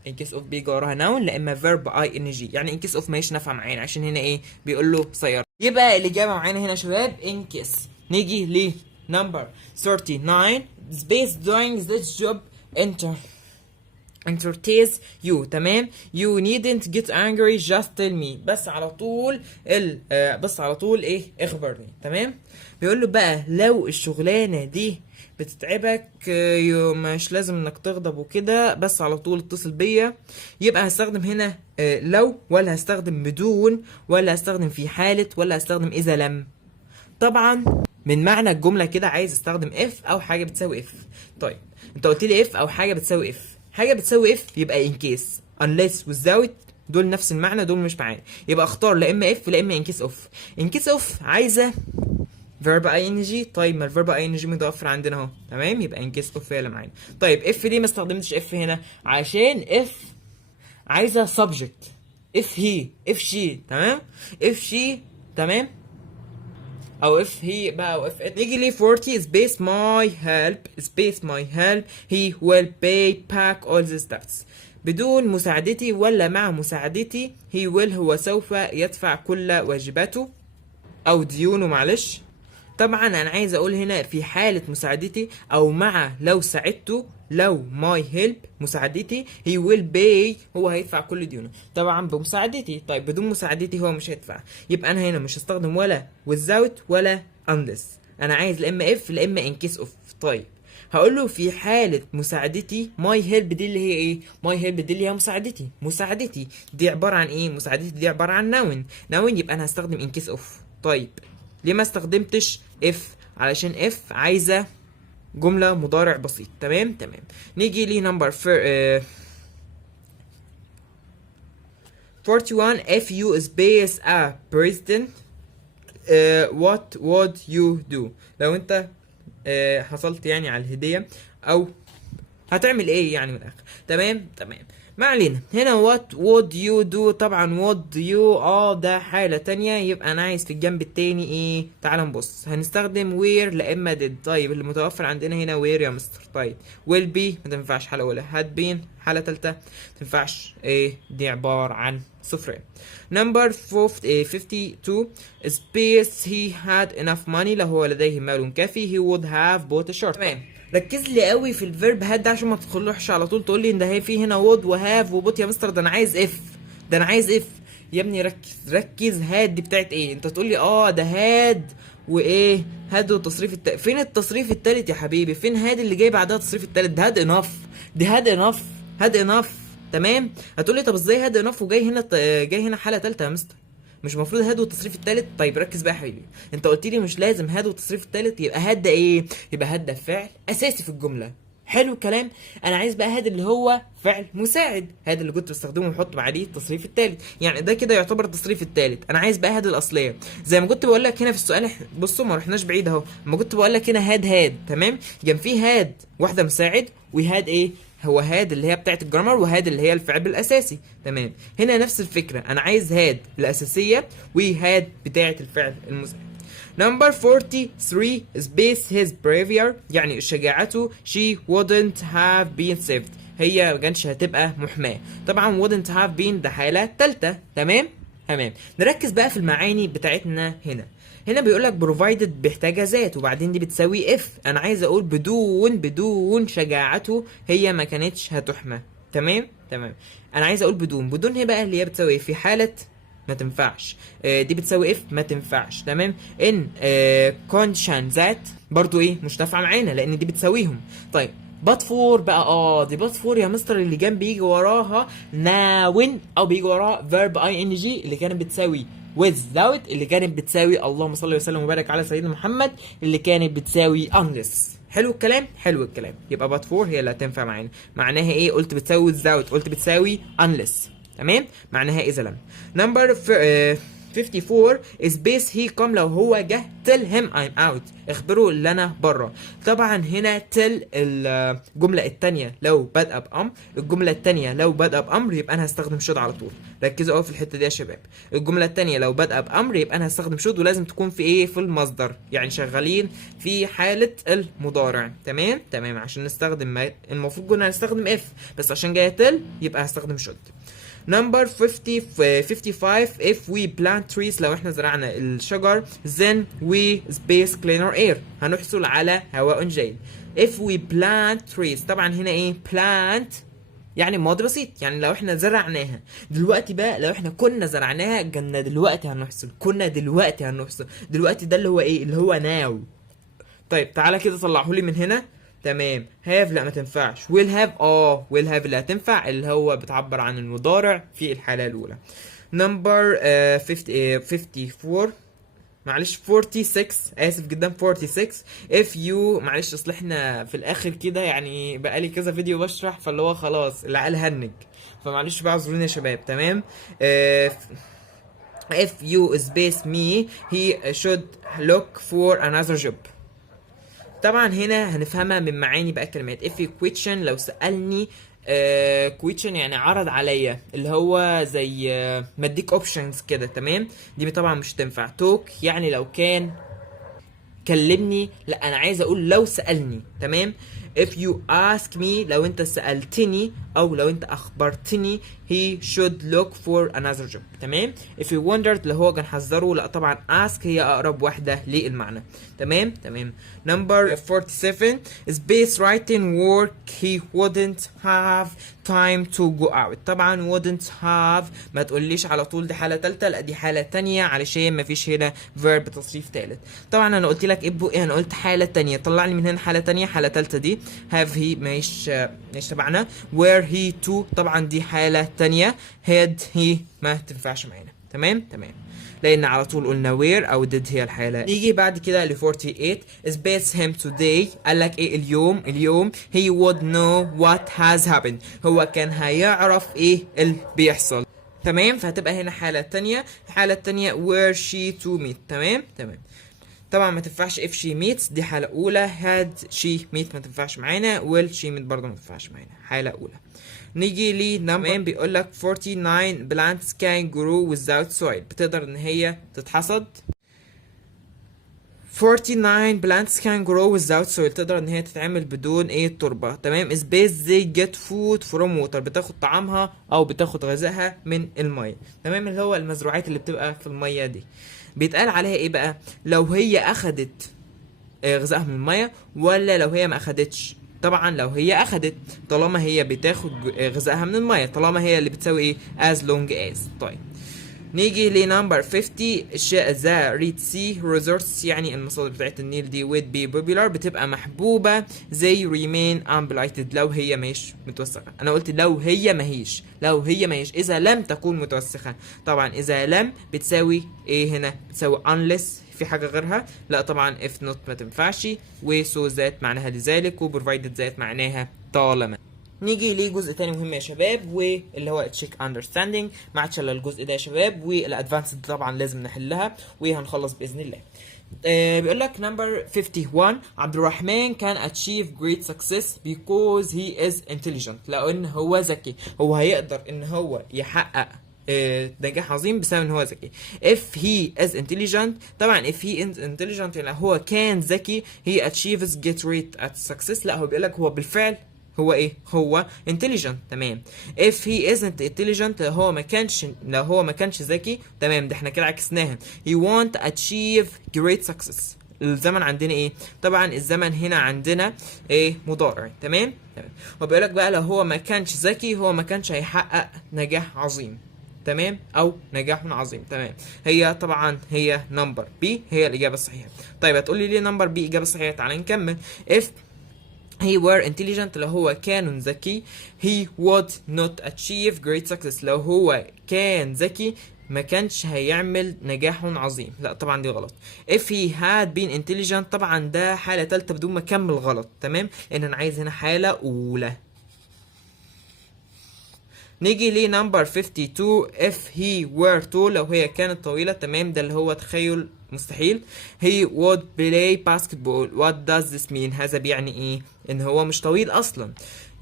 ان كيس اوف بيجي وراها نون لا اما فيرب اي ان جي. يعني ان كيس اوف ماهيش نافعه معانا عشان هنا ايه بيقول له سياره. يبقى الاجابه معانا هنا يا شباب ان كيس. نيجي ل number 39 space doing this job enter entertains you. تمام. you needn't get angry just tell me. بس على طول بس على طول ايه، اخبرني. تمام. بيقول له بقى لو الشغلانه دي بتتعبك مش لازم انك تغضب وكده، بس على طول اتصل بيا. يبقى هستخدم هنا لو، ولا هستخدم بدون، ولا هستخدم في حالة، ولا هستخدم اذا لم. طبعا من معنى الجملة كده عايز استخدم اف او حاجة بتساوي اف. طيب انت قلت لي اف او حاجة بتساوي اف. حاجة بتساوي اف يبقى in case unless without، دول نفس المعنى، دول مش معايا. يبقى اختار لا اما اف لا اما in case of. in case of عايزة verb ing. طيب ما الverb ing متوفر عندنا اهو. تمام. يبقى in case of هي اللي معانا. طيب اف ليه ما استخدمتش اف هنا؟ عشان اف عايزة subject. if he if she. تمام. if she. تمام. او if he بقى او if it. نيجي لي 40 space my help space my help he will pay back all the debts. بدون مساعدتي ولا مع مساعدتي he will هو سوف يدفع كل واجباته او ديونه. معلش. طبعا انا عايز اقول هنا في حالة مساعدتي او مع لو ساعدته، لو my help مساعدتي he will pay هو هيدفع كل ديونه. طبعا بمساعدتي. طيب بدون مساعدتي هو مش هيدفع. يبقى انا هنا مش هستخدم ولا without ولا unless. انا عايز لا اما if لا اما in case of. طيب هقول له في حالة مساعدتي my help دي اللي هي ايه؟ my help دي اللي هي مساعدتي. مساعدتي دي عبارة عن ايه؟ مساعدتي دي عبارة عن noun. noun يبقى انا هستخدم in case of. طيب ليه ما استخدمتش if؟ علشان if عايزة جملة مضارع بسيط. تمام. تمام. نيجي لي نمبر 41 if you space a president what would you do. لو انت حصلت يعني على الهدية او هتعمل ايه يعني من الاخر. تمام. تمام. ما علينا. هنا what would you do. طبعا would you ده حالة تانية. يبقى انا عايز في الجنب التاني ايه؟ تعال نبص. هنستخدم where لا اما did. طيب اللي متوفر عندنا هنا where يا مستر. طيب will be ما تنفعش حالة اولى. had been حالة تالتة ما تنفعش. ايه دي عبارة عن صفرين. number 52 space he had enough money. لو هو لديه مال كافي he would have bought a shirt. تمام. ركز لي قوي في الفيرب هاد ده عشان ما تدخلوش على طول تقول لي ان ده هي في هنا وود وهاف وبوت يا مستر. ده انا عايز اف. ده انا عايز اف يا ابني. ركز ركز. هاد دي بتاعت ايه؟ انت تقول لي ده هاد وايه؟ هاد والتصريف فين التصريف التالت يا حبيبي؟ فين هاد اللي جاي بعدها التصريف التالت؟ ده هاد انف. دي هاد انف. هاد انف. تمام. هتقول لي طب ازاي هاد انف وجاي هنا جاي هنا حاله ثالثه يا مستر؟ مش المفروض هاد والتصريف الثالث؟ طيب ركز بقى يا حبيبي. انت قلت لي مش لازم هاد والتصريف الثالث. يبقى هاد ده ايه؟ يبقى هاد ده فعل اساسي في الجمله. حلو الكلام. انا عايز بقى هاد اللي هو فعل مساعد. هاد اللي كنت بستخدمه وحط بعديه التصريف الثالث. يعني ده كده يعتبر التصريف الثالث. انا عايز بقى هاد الاصليه زي ما كنت بقول لك هنا في السؤال. بصوا ما رحناش بعيد اهو. ما كنت بقول لك هنا هاد. تمام. كان في هاد واحده مساعد وهاد ايه؟ هو هاد اللي هي بتاعت الجرامر وهاد اللي هي الفعل الاساسي. تمام. هنا نفس الفكره. انا عايز هاد الاساسيه وهاد بتاعت الفعل المساعد. نمبر 43 space his bravery يعني شجاعته she wouldn't have been saved. هي ما كانش هتبقى محماه. طبعا wouldn't have been ده حاله ثالثه. تمام. تمام. نركز بقى في المعاني بتاعتنا هنا. هنا بيقول لك provided بيحتاجها ذات وبعدين دي بتساوي if. انا عايز اقول بدون شجاعته هي ما كانتش هتحمى. تمام. تمام. انا عايز اقول بدون هي بقى اللي هي بتساوي في حاله ما تنفعش. دي بتساوي if ما تنفعش. تمام. ان condition ذات برضو ايه مش نافعه معانا لان دي بتساويهم. طيب but for بقى دي but for يا مستر اللي جنب بيجي وراها noun او بيجي وراها verb ing اللي كانت بتساوي without اللي كانت بتساوي اللهم صل وسلم وبارك على سيدنا محمد اللي كانت بتساوي unless. حلو الكلام. حلو الكلام. يبقى but for هي اللي هتنفع معانا. معناها ايه؟ قلت بتساوي without قلت بتساوي unless. تمام. معناها اذا لم. نمبر 54 space he come لو هو جه tell him I'm out اخبره اللي انا بره. طبعا هنا tell الجمله الثانيه لو بادئه بامر. الجمله الثانيه لو بادئه بامر يبقى انا هستخدم should على طول. ركزوا قوي في الحته دي يا شباب. الجمله الثانيه لو بادئه بامر يبقى انا هستخدم should ولازم تكون في ايه؟ في المصدر. يعني شغالين في حاله المضارع. تمام. تمام. عشان نستخدم المفروض كنا هنستخدم if بس عشان جايه tell يبقى هستخدم should. نمبر 55 if we plant trees لو احنا زرعنا الشجر then we space cleaner air هنحصل على هواء جيد. if we plant trees طبعا هنا ايه؟ plant يعني ماضي بسيط، يعني لو احنا زرعناها. دلوقتي بقى لو احنا كنا زرعناها كنا دلوقتي هنحصل، كنا دلوقتي هنحصل. دلوقتي ده اللي هو ايه؟ اللي هو ناو. طيب تعالى كده طلعهولي من هنا. تمام. هاف لا ما تنفعش. ويل هاف ويل هاف اللي هتنفع، اللي هو بتعبر عن المضارع في الحالة الأولى. نمبر 54. معلش 46، اسف جدا 46. if you معلش اصل احنا في الاخر كده يعني بقالي كذا فيديو بشرح، فاللي هو خلاص العقل هنج، فمعلش بقى اعذروني يا شباب. تمام. if you space me he should look for another job. طبعا هنا هنفهمها من معاني بقى كلمات. if question لو سألني question يعني عرض عليا، اللي هو زي مديك اوبشنز كده. تمام. دي طبعا مش تنفع. talk يعني لو كان كلمني، لا انا عايز اقول لو سألني. تمام. if you ask me لو انت سألتني او لو انت اخبرتني he should look for another job. تمام. if you wondered اللي هو كان حذره، لا طبعا ask هي اقرب واحدة للمعنى. تمام. تمام. number 47 space writing work he wouldn't have time to go out. طبعا wouldn't have ما تقوليش على طول دي حالة تالتة، لا دي حالة تانية علشان ما فيش هنا verb تصريف تالت. طبعا انا قلت لك ايه، انا قلت حالة تانية، طلع لي من هنا حالة تانية. حالة تالتة دي have he مش تبعنا. where he to طبعا دي حالة تانية. had he ما تنفعش معانا. تمام. تمام. لان على طول قلنا where او did هي الحالة. نيجي بعد كده ل 48 space him today. قال لك ايه؟ اليوم he would know what has happened. هو كان هيعرف ايه اللي بيحصل. تمام. فهتبقى هنا حالة تانية. الحالة التانية where she to meet. تمام. تمام. طبعا ما تنفعش if she meets دي حالة أولى. had she meet ما تنفعش معانا. will she meet برضه ما تنفعش معانا، حالة أولى. نيجي لي نمبر بيقول لك 49 plants can grow without soil. بتقدر ان هي تتحصد. 49 plants can grow without soil تقدر ان هي تتعمل بدون ايه؟ تربة. تمام. space they get food from water بتاخد طعامها او بتاخد غذائها من المية. تمام. اللي هو المزروعات اللي بتبقى في المية دي بيتقال عليها ايه بقى؟ لو هي اخدت غذائها من المية ولا لو هي ما اخدتش. طبعا لو هي اخدت، طالما هي بتاخد غذائها من المية، طالما هي اللي بتساوي ايه؟ as long as. طيب نيجي لنمبر 50. ذا ريد سي resorts يعني المصادر بتاعت النيل دي would be popular بتبقى محبوبة. they remain unblighted لو هي مش متوسخة. انا قلت لو هي ماهيش اذا لم تكون متوسخة. طبعا اذا لم بتساوي ايه هنا؟ بتساوي unless في حاجة غيرها. لا طبعا if not ما تنفعش. و so ذات معناها لذلك، و provided ذات معناها طالما. نيجي لجزء تاني مهم يا شباب، واللي هو تشيك اندرستاندينج. ما عادش الا الجزء ده يا شباب، والادفانسد طبعا لازم نحلها وهنخلص باذن الله. بيقول لك نمبر 51 عبد الرحمن can achieve great success because he is intelligent. لان هو ذكي، هو هيقدر ان هو يحقق نجاح عظيم بسبب ان هو ذكي. if he is intelligent طبعا if he is intelligent يعني هو كان ذكي. he achieves get great at success لا هو بيقول لك هو بالفعل هو ايه؟ هو intelligent. تمام. if he isn't intelligent لو هو ما كانش ذكي. تمام. ده احنا كده عكسناها. he won't achieve great success. الزمن عندنا ايه؟ طبعا الزمن هنا عندنا ايه؟ مضارع. تمام. تمام. وبيقول لك بقى لو هو ما كانش ذكي هو ما كانش هيحقق نجاح عظيم. تمام. او نجاح عظيم. تمام. هي طبعا هي نمبر بي هي الاجابه الصحيحه. طيب هتقولي ليه نمبر بي اجابه صحيحه؟ تعالى نكمل. if he were intelligent لو هو كان ذكي he would not achieve great success. لو هو كان ذكي ما كانش هيعمل نجاح عظيم. لا طبعا دي غلط. if he had been intelligent طبعا ده حالة تالتة بدون ما اكمل غلط. تمام. لان انا عايز هنا حالة اولى. نيجي لي نمبر 52 if he were tall لو هي كانت طويلة. تمام. ده اللي هو تخيل مستحيل. he would play basketball. what does this mean؟ هذا بيعني ايه؟ ان هو مش طويل اصلا.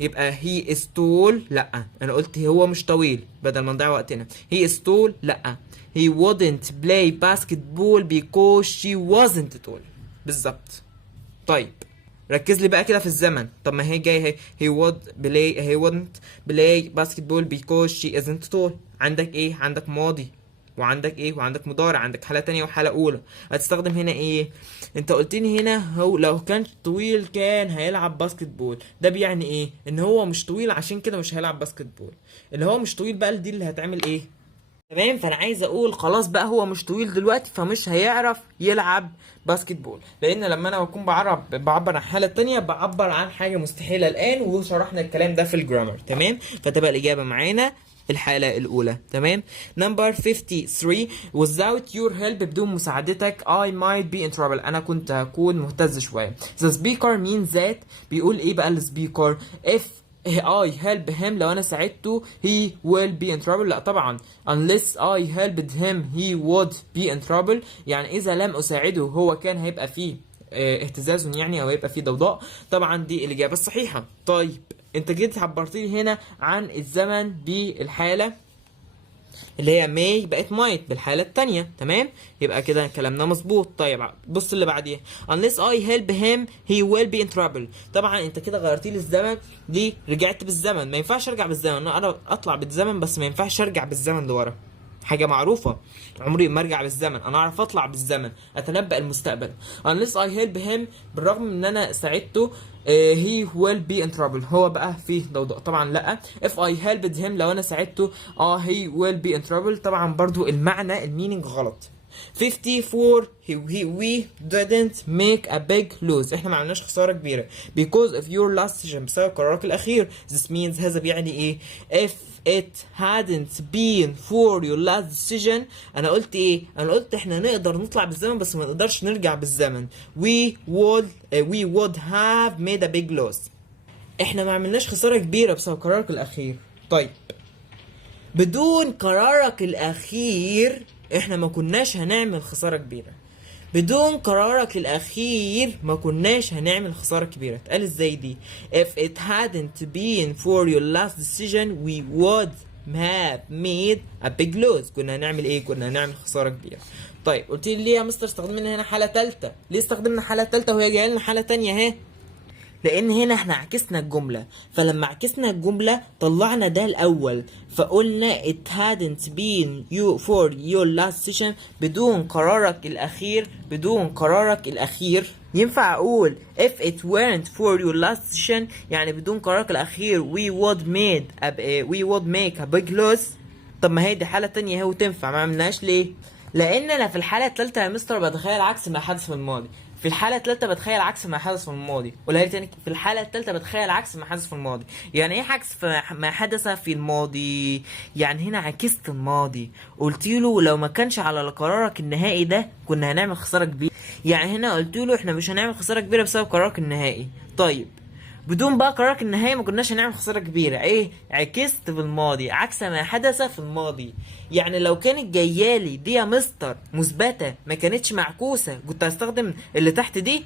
يبقى he is tall لا انا قلت هو مش طويل بدل ما نضيع وقتنا. he is tall لا he wouldn't play basketball because she wasn't tall. بالظبط. طيب ركز لي بقى كده في الزمن. طب ما هي جاي he wouldn't play basketball because she isn't tall. عندك ايه؟ عندك ماضي وعندك ايه، وعندك مضارع، عندك حالة تانية وحالة اولى. هتستخدم هنا ايه؟ انت قلتني هنا هو لو كان طويل كان هيلعب باسكت بول. ده بيعني ايه؟ ان هو مش طويل عشان كده مش هيلعب باسكت بول. اللي هو مش طويل بقى دي اللي هتعمل ايه؟ تمام. فانا عايز اقول خلاص بقى هو مش طويل دلوقتي فمش هيعرف يلعب باسكت بول، لان لما انا بكون بعبر عن حاله تانية بعبر عن حاجه مستحيله الان، وشرحنا الكلام ده في الجرامر. تمام. فتبقى الاجابه معانا الحالة الأولى. تمام. نمبر 53 without your help بدون مساعدتك I might be in trouble أنا كنت هكون مهتز شوية. The speaker means that بيقول إيه بقى السبيكر؟ if I help him لو أنا ساعدته he will be in trouble. لا طبعا unless I helped him he would be in trouble. يعني إذا لم أساعده هو كان هيبقى فيه اهتزاز يعني أو هيبقى فيه ضوضاء. طبعا دي الإجابة الصحيحة. طيب انت جيت عبرت لي هنا عن الزمن بالحالة اللي هي may بقت might بالحالة التانية. تمام. يبقى كده كلامنا مظبوط. طيب بص اللي بعديها unless I help him he will be in trouble. طبعا انت كده غيرت لي الزمن دي، رجعت بالزمن. ما ينفعش ارجع بالزمن، انا اطلع بالزمن بس ما ينفعش ارجع بالزمن لورا، حاجة معروفة. عمري ما ارجع بالزمن، انا اعرف اطلع بالزمن، اتنبأ المستقبل. unless I help him بالرغم من ان انا ساعدته he will be in trouble هو بقى فيه ضوضاء. طبعا لا. if I helped him لو انا ساعدته he will be in trouble. طبعا برضو المعنى المينينج غلط. 54 we didn't make a big loss احنا ما عملناش خسارة كبيرة because of your last decision بسبب قرارك الاخير. this means هذا بيعني ايه؟ if it hadn't been for your last decision انا قلت ايه؟ انا قلت احنا نقدر نطلع بالزمن بس ما نقدرش نرجع بالزمن. we would have made a big loss احنا ما عملناش خسارة كبيرة بسبب قرارك الاخير. طيب بدون قرارك الاخير احنا ما كناش هنعمل خسارة كبيرة. بدون قرارك الاخير ما كناش هنعمل خسارة كبيرة. اتقال ازاي دي؟ if it hadn't been for your last decision we would have made a big loss كنا هنعمل ايه؟ كنا هنعمل خسارة كبيرة. طيب قلت لي ليه يا مستر استخدمنا هنا حالة تالتة؟ ليه استخدمنا حالة تالتة وهي جايه لنا حالة تانية اهي؟ لان هنا احنا عكسنا الجملة، فلما عكسنا الجملة طلعنا ده الاول فقلنا it hadn't been you for your last session بدون قرارك الاخير. بدون قرارك الاخير ينفع اقول if it weren't for your last session يعني بدون قرارك الاخير we would make a big loss. طب ما هي دي حالة تانية اهي وتنفع، ما عملناش ليه؟ لان انا في الحالة التالتة يا مستر بتخيل عكس ما حدث في الماضي. في الحالة الثالثة بتخيل عكس ما حدث في الماضي. قولها لي تاني. في الحالة الثالثة بتخيل عكس ما حدث في الماضي. يعني ايه عكس ما حدث في الماضي؟ يعني هنا عكست الماضي، قلت له لو ما كانش على قرارك النهائي ده كنا هنعمل خسارة كبيرة. يعني هنا قلت له احنا مش هنعمل خسارة كبيرة بسبب قرارك النهائي. طيب بدون بقى قرارك النهائي ما كناش هنعمل خسارة كبيرة. ايه؟ عكست في الماضي عكس ما حدث في الماضي. يعني لو كانت جايالي دي يا مستر مثبتة ما كانتش معكوسة كنت هستخدم اللي تحت دي.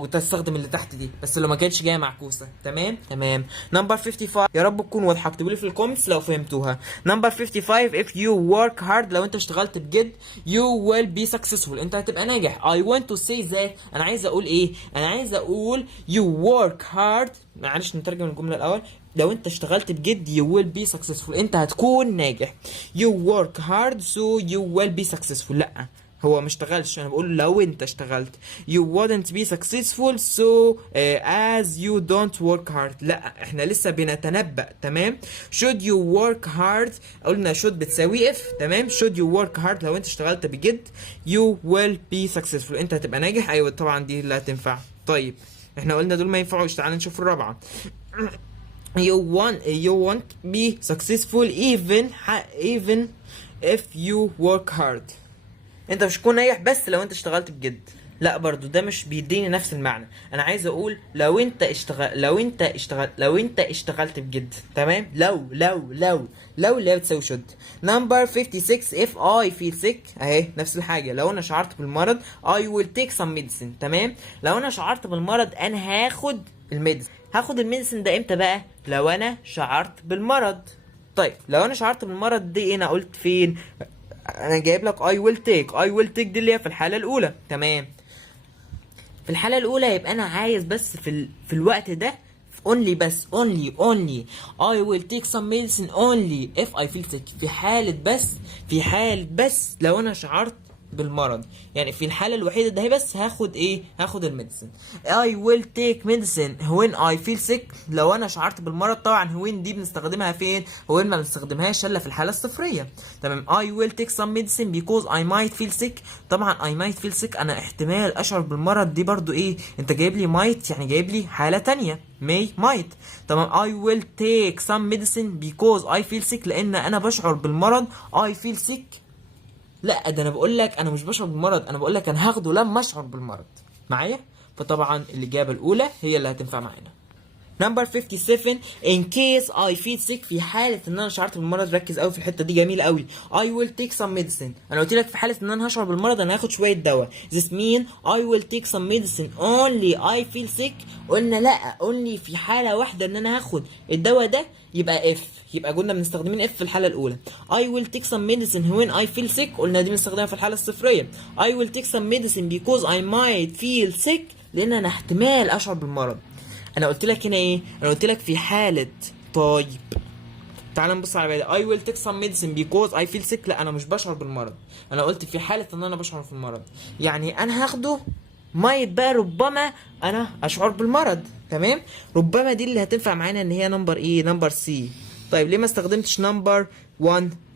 كنت هستخدم اللي تحت دي بس لو ما كانتش جايه معكوسة. تمام. نمبر 55 يا رب تكون واضحة، اكتبوا لي في الكومنتس لو فهمتوها. نمبر 55 if you work hard لو انت اشتغلت بجد you will be successful انت هتبقى ناجح. I want to say that انا عايز اقول ايه؟ انا عايز اقول you work hard. معلش نترجم الجملة الاول. لو انت اشتغلت بجد you will be successful انت هتكون ناجح. you work hard so you will be successful. لا هو ما اشتغلش، انا بقول لو انت اشتغلت. you wouldn't be successful so as you don't work hard. لا احنا لسه بنتنبأ. تمام. should you work hard قلنا should بتساوي if. تمام. should you work hard لو انت اشتغلت بجد you will be successful انت هتبقى ناجح. ايوه طبعا دي اللي هتنفع. طيب احنا قلنا دول ما ينفعوش، تعال نشوف الرابعة. you won't be successful even if you work hard انت مش هتكون ناجح بس لو انت اشتغلت بجد. لا برضو ده مش بيديني نفس المعنى. انا عايز اقول لو انت اشتغلت بجد. تمام. لو اللي بتساوي should. نمبر 56 if I feel sick اهي نفس الحاجه. لو انا شعرت بالمرض I will take some medicine. تمام. لو انا شعرت بالمرض انا هاخد الميديسن ده امتى بقى؟ لو انا شعرت بالمرض. طيب لو انا شعرت بالمرض دي انا قلت فين؟ انا جايب لك I will take دي اللي هي في الحالة الاولى. تمام. في الحالة الاولى يبقى انا عايز بس في الوقت ده only بس only I will take some medicine only if I feel sick. في حالة بس لو انا شعرت بالمرض، يعني في الحالة الوحيدة ده بس هاخد الميديسن. I will take medicine when I feel sick لو انا شعرت بالمرض. طبعا when دي بنستخدمها فين؟ when ما بنستخدمهاش الا في الحالة الصفرية. تمام. I will take some medicine because I might feel sick. طبعا I might feel sick انا احتمال اشعر بالمرض، دي برضو انت جايب لي might يعني جايب لي حالة تانية might. تمام. I will take some medicine because I feel sick لان انا بشعر بالمرض. I feel sick لا، ده انا بقول لك انا مش بشعر بالمرض، انا بقول لك انا هاخده لما اشعر بالمرض معايا. فطبعا الاجابه الاولى هي اللي هتنفع معانا. نمبر 57 in case I feel sick في حالة ان انا شعرت بالمرض. ركز قوي في الحتة دي، جميلة قوي. I will take some medicine. انا قلت لك في حالة ان انا هشعر بالمرض انا هاخد شوية دواء. This mean I will take some medicine only I feel sick. قلنا لا، only في حالة واحدة ان انا هاخد الدواء ده يبقى if. يبقى قلنا بنستخدمين if في الحالة الأولى. I will take some medicine when I feel sick قلنا دي بنستخدمها في الحالة الصفرية. I will take some medicine because I might feel sick لأن أنا احتمال أشعر بالمرض. انا قلت لك هنا انا قلت لك في حالة. طيب تعال نبص على بالي. I will take some medicine because I feel sick لا، انا مش بشعر بالمرض، انا قلت في حالة ان انا بشعر بالمرض، يعني انا هاخده ما يبقى ربما انا اشعر بالمرض. تمام. ربما دي اللي هتنفع معانا ان هي نمبر سي. طيب ليه ما استخدمتش نمبر 1؟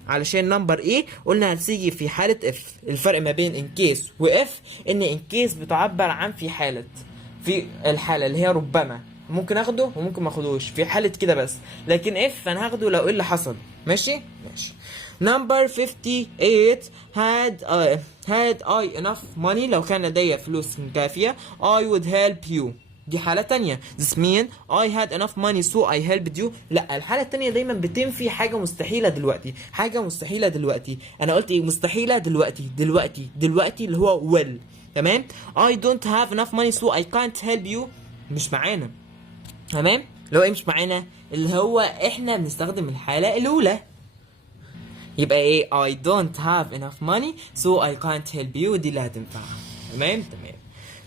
علشان نمبر قلنا هتيجي في حالة اف. الفرق ما بين ان كيس واف ان ان كيس بتعبر عن في الحالة اللي هي ربما ممكن اخده وممكن ما اخدوش في حالة كده بس، لكن اف انا هاخده لو اللي حصل. ماشي. نمبر 58 had I enough money لو كان لدي فلوس كافية I would help you. دي حالة تانية. This mean I had enough money so I helped you. لا، الحالة التانية دايما بتنفي حاجة مستحيلة دلوقتي. انا قلت مستحيلة دلوقتي اللي هو will. تمام. I don't have enough money so I can't help you مش معانا. تمام. اللي هو مش معانا، اللي هو احنا بنستخدم الحالة الأولى. يبقى I don't have enough money so I can't help you دي اللي هتنفع. تمام.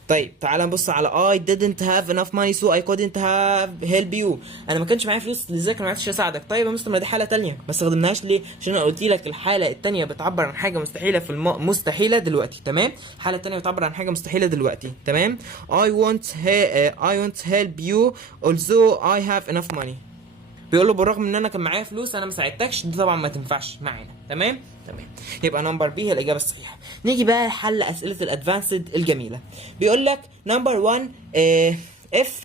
طيب تعال نبص على I didn't have enough money so I couldn't help you. انا ما كانش معايا فلوس لذلك ما عرفتش اساعدك. طيب يا مستر ما دي حاله تانية ما استخدمناهاش ليه؟ عشان انا قلت لك الحاله التانية بتعبر عن حاجه مستحيله في مستحيله دلوقتي. تمام. الحاله التانية بتعبر عن حاجه مستحيله دلوقتي. تمام. I won't help you although I have enough money. بيقول له بالرغم ان انا كان معايا فلوس انا ما ساعدتكش. دي طبعا ما تنفعش معانا. تمام. يبقى نمبر بي هي الاجابه الصحيحه. نيجي بقى لحل اسئله الادفانسد الجميله. بيقول لك نمبر 1 اف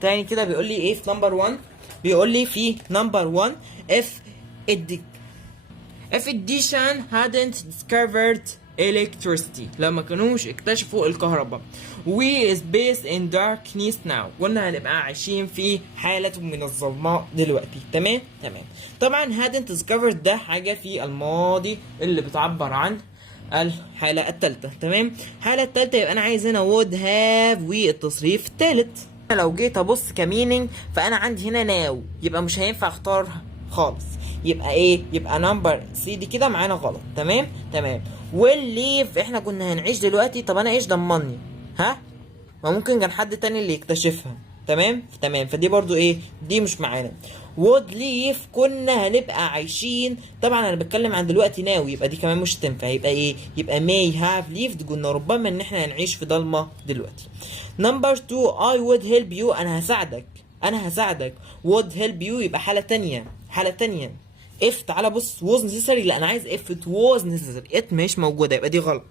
تاني كده. بيقول لي في نمبر 1 بيقول لي في نمبر 1 if addition hadn't discovered electricity لما كانوش اكتشفوا الكهرباء we is based in darkness now قلنا هنبقى عايشين في حالة من الظلماء دلوقتي. تمام. طبعا hadn't discovered ده حاجة في الماضي اللي بتعبر عن الحالة الثالثة. تمام. الحالة الثالثة يبقى انا عايز هنا would have والتصريف الثالث. لو جيت ابص كمينينج فانا عندي هنا ناو يبقى مش هينفع اختار خالص. يبقى يبقى نمبر سي دي كده معانا غلط. تمام. والليف احنا كنا هنعيش دلوقتي. طب انا ايش ضمني؟ ما ممكن كان حد تاني اللي يكتشفها. تمام. فدي برضو دي مش معانا. would live كنا هنبقى عايشين. طبعا انا بتكلم عن دلوقتي ناو يبقى دي كمان مش تنفع. يبقى يبقى may have lived قلنا ربما ان احنا هنعيش في ضلمة دلوقتي. نمبر 2 I would help you انا هساعدك would help you يبقى حالة تانية. if تعالى بص was necessary لا انا عايز if it was necessary. it مش موجودة يبقى دي غلط.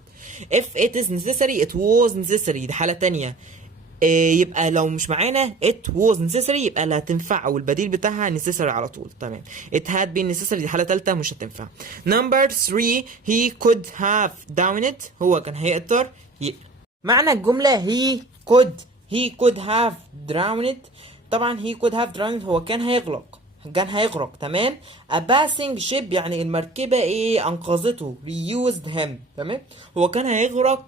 if it is necessary it was necessary دي حالة تانية. يبقى لو مش معانا it was necessary يبقى لا تنفع او البديل بتاعها necessary على طول. تمام. it had been necessary دي حالة تالتة مش هتنفع. number 3 he could have done it هو كان هيقدر. معنى الجملة he could have drowned it. طبعا he could have drowned هو كان هيغرق. تمام. a passing ship يعني المركبة انقذته reused him. تمام. هو كان هيغرق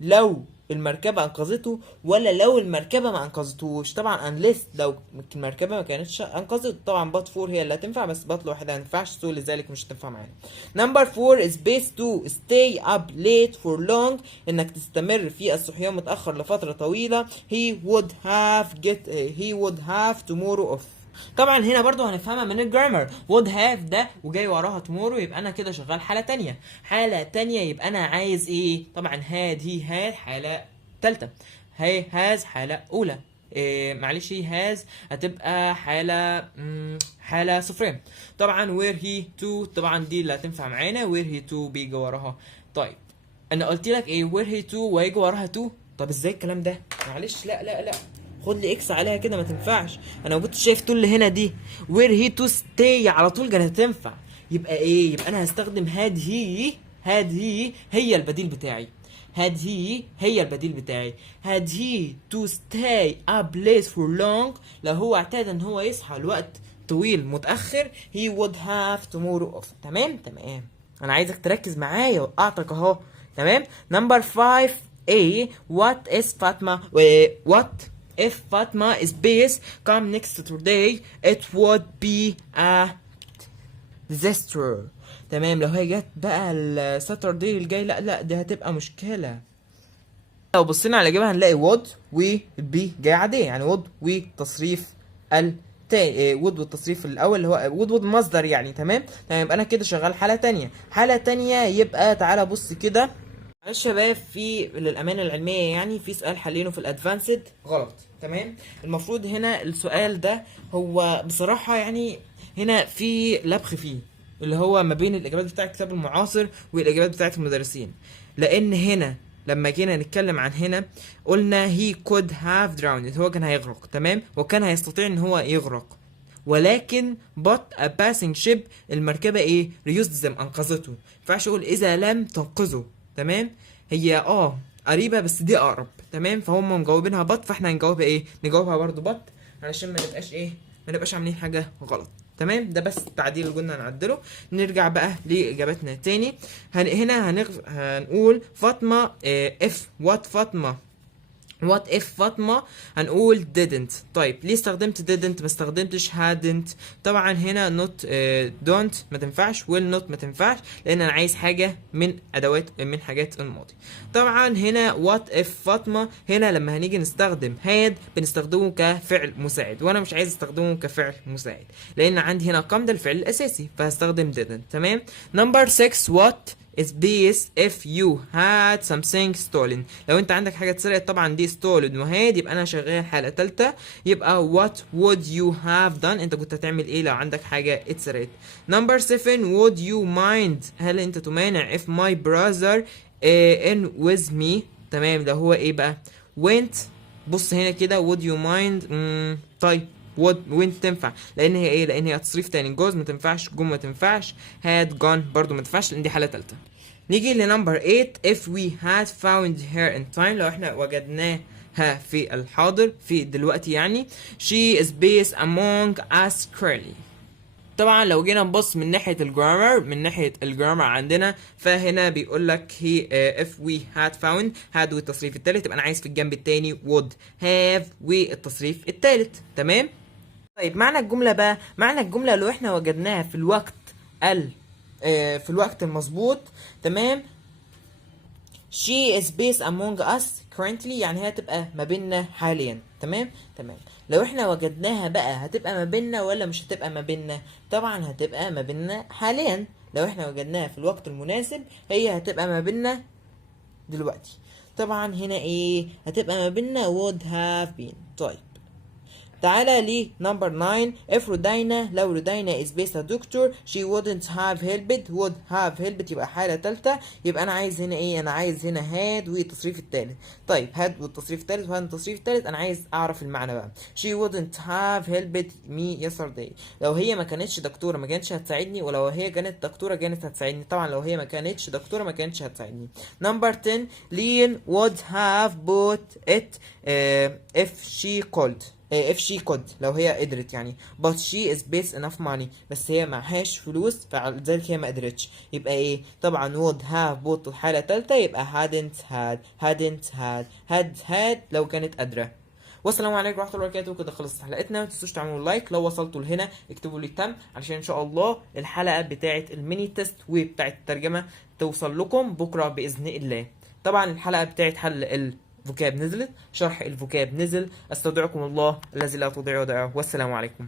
لو المركبة انقذته ولا لو المركبة ما انقذتوش. طبعا unless لو المركبة ما كانتش انقذته طبعا بات 4 هي اللي هتنفع، بس بات لوحدها ما ينفعش، سو لذلك مش هتنفع معانا. نمبر 4 is based to stay up late for long، انك تستمر في الصحيان متأخر لفترة طويلة. he would have tomorrow off. طبعا هنا برضو هنفهمها من الجرامر. would have ده وجاي وراها tomorrow يبقى انا كده شغال حالة تانية. حالة تانية يبقى انا عايز ايه؟ طبعا had he had حالة تالتة، he has حالة اولى. معلش he has هتبقى حالة صفرين. طبعا where he to طبعا دي اللي هتنفع معانا، where he to بيجي وراها. طيب انا قلت لك ايه where he to وهيجي وراها to. طب ازاي الكلام ده؟ معلش لا خد لي اكس عليها كده، ما تنفعش. انا ما كنتش شايف اللي هنا دي where he to stay على طول كانت هتنفع. يبقى ايه؟ يبقى انا هستخدم had he هي البديل بتاعي. had he to stay up late for long لو هو اعتاد ان هو يصحى لوقت طويل متأخر he would have tomorrow off. تمام. انا عايزك تركز معايا وقعتك اهو. تمام. نمبر 5 A what is Fatma what if Fatma is base come next Saturday it would be a disaster. تمام. لو هي جت بقى الساتردي الجاي لا دي هتبقى مشكلة. لو بصينا على الإجابة هنلاقي would والبي جاية عادية، يعني would وتصريف would والتصريف الأول اللي هو would مصدر يعني. تمام. يبقى أنا كده شغال حالة تانية. يبقى تعالى بص كده الشباب في للأمانة العلمية يعني في سؤال حلينه في الأدفانسد غلط. تمام. المفروض هنا السؤال ده هو بصراحة يعني هنا في لبخ فيه اللي هو ما بين الإجابات بتاعة الكتاب المعاصر والإجابات بتاعة المدرسين، لأن هنا لما جينا نتكلم عن هنا قلنا he could have drowned هو كان هيغرق. تمام. وكان هيستطيع ان هو يغرق، ولكن but a passing ship المركبة ايه reused them انقذته. مينفعش اقول اذا لم تنقذه. تمام. هي قريبة بس دي اقرب. تمام. فهم مجاوبينها but فاحنا هنجاوبها ايه؟ نجاوبها برضو but علشان ما نبقاش عاملين حاجة غلط. تمام. ده بس التعديل اللي قلنا هنعدله. نرجع بقى لاجابتنا تاني. هنا هنقول فاطمة what if فاطمة هنقول didn't. طيب ليه استخدمت didn't ما استخدمتش hadn't؟ طبعا هنا not don't ما تنفعش will not ما تنفعش، لان انا عايز حاجة من حاجات الماضي. طبعا هنا what if فاطمة هنا لما هنيجي نستخدم had بنستخدمه كفعل مساعد، وانا مش عايز استخدمه كفعل مساعد لان عندي هنا قام ده الفعل الاساسي، فهستخدم didn't. تمام. number 6 what is base if you had something stolen. لو انت عندك حاجة اتسرقت طبعا دي stolen وهاد، يبقى انا شغال حالة تالتة. يبقى what would you have done انت كنت هتعمل ايه لو عندك حاجة اتسرقت. number 7 would you mind هل انت تمانع if my brother in with me. تمام. لو هو ايه بقى went. بص هنا كده would you mind طيب وين تنفع لان هي ايه؟ لان هي تصريف تاني. جوز ما تنفعش، جم ما تنفعش، had gone برضو ما تنفعش لان دي حالة تالتة. نيجي لنمبر 8 if we had found her in time لو احنا وجدناها في الحاضر في دلوقتي يعني she is based among us currently. طبعا لو جينا نبص من ناحية الجرامر عندنا فهنا بيقول لك هي if we had found had والتصريف التالت، يبقى انا عايز في الجنب التاني would have والتصريف التالت. تمام. طيب معنى الجملة لو احنا وجدناها في الوقت المظبوط. تمام. she is based among us currently يعني هي هتبقى ما بيننا حاليا. تمام. لو احنا وجدناها بقى هتبقى ما بيننا ولا مش هتبقى ما بيننا؟ طبعا هتبقى ما بيننا حاليا. لو احنا وجدناها في الوقت المناسب هي هتبقى ما بيننا دلوقتي. طبعا هنا ايه؟ هتبقى ما بيننا would have been. طيب تعالى لي نمبر 9 if رودينا لو رودينا is based a doctor she wouldn't have helped would have helped يبقى حالة تالتة. يبقى انا عايز هنا ايه؟ انا عايز هنا had والتصريف التالت. طيب had والتصريف التالت وهذا التصريف التالت انا عايز اعرف المعنى بقى. she wouldn't have helped me yesterday لو هي ما كانتش دكتورة ما كانتش هتساعدني، ولو هي كانت دكتورة كانت هتساعدني. طبعا لو هي ما كانتش دكتورة ما كانتش هتساعدني. نمبر 10 Leon would have bought it if she called. if she could لو هي قدرت يعني. but she is based enough money بس هي معهاش فلوس فلذلك هي ما قدرتش. يبقى ايه طبعا would have bought الحالة التالتة يبقى hadn't had لو كانت قادرة. والسلام عليكم ورحمة الله وبركاته. كده خلصت حلقتنا. ما تنسوش تعملوا لايك لو وصلتوا لهنا، اكتبوا لي تم علشان ان شاء الله الحلقة بتاعة الميني تيست وبتاعة الترجمة توصل لكم بكرة بإذن الله. طبعا الحلقة بتاعة حل الفوكاب نزلت، شرح الفوكاب نزل. استودعكم الله الذي لا تضيع ودائعه، والسلام عليكم.